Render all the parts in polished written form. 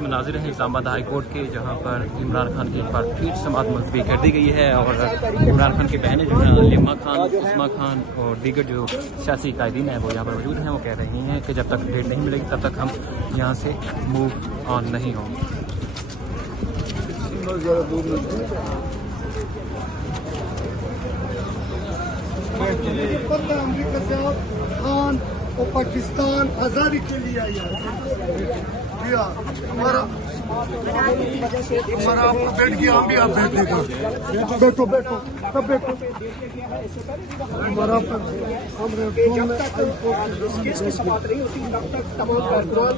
وقت مناظر ہیں اسلام آباد ہائی کورٹ کے، جہاں پر عمران خان کی ایک بار پھر سماعت ملتوی کر دی گئی ہے، اور عمران خان کی بہنیں جو ہیں علیمہ خان، عثمہ خان اور دیگر جو سیاسی قائدین ہیں وہ یہاں پر موجود ہیں. وہ کہہ رہی ہیں کہ جب تک ڈیٹ نہیں ملے گی تب تک ہم یہاں سے موو آن نہیں ہوں گے. امریکہ سے خان اور پاکستان آزادی کے لیے آیا ہمارا آپ کو بیٹھ گیا، ہم بھی آپ بیٹھنے کا بیٹھو بیٹھو سب بیٹھو. جب تک اس کیس کی سماعت نہیں ہوتی تب تک تمام کارکنان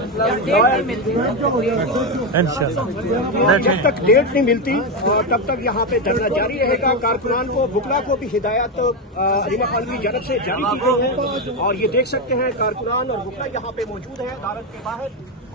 جب تک ڈیٹ نہیں ملتی تب تک یہاں پہ دھرنا جاری رہے گا. کارکنان کو بکلا کو بھی ہدایت علیمہ خان کی جانب سے جاری کی گئی ہے، اور یہ دیکھ سکتے ہیں کارکنان اور بکلا یہاں پہ موجود ہے عدالت کے باہر،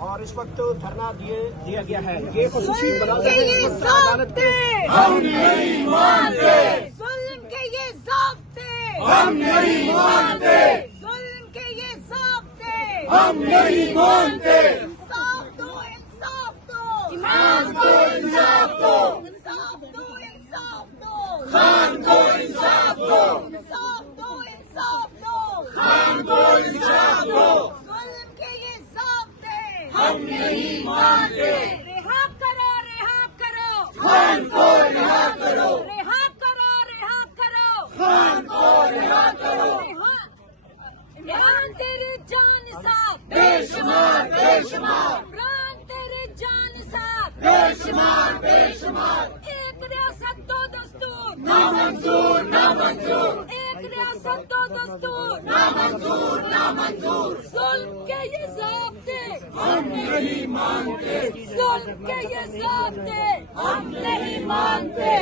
اور اس وقت دھرنا دیا گیا ہے. یہ خصوصی مناظر ہے عدالت کے. ہم نہیں مانتے ظلم کے یہ ضابطے، ہم نہیں مانتے ظلم کے یہ ضابطے، ہم نہیں مانتے. انصاف دو، انصاف دو، ایمان کو انصاف دو، انصاف دو، انصاف دو، خان کو انصاف دو، انصاف دو، انصاف دو، خان کو انصاف دو. ظلم کے یہ ضابطے ہم نہیں مانتے. رہا کرو، رہا کرو خان کو، رہا کرو، رہا کرو، رہا کرو خان کو، رہا کرو. عمران تیری جان صاف بے شمار، بے شمار. عمران تیری جان صاف بے شمار، بے شمار. ایک ریاست دو دستور نامنظور، نامنظور. ایک ریاست دو دستور نامنظور، نامنظور. ظلم کے یہ ضابطے ہم نہیں مانتے، ظلم کے یہ ضابطے ہم نہیں مانتے.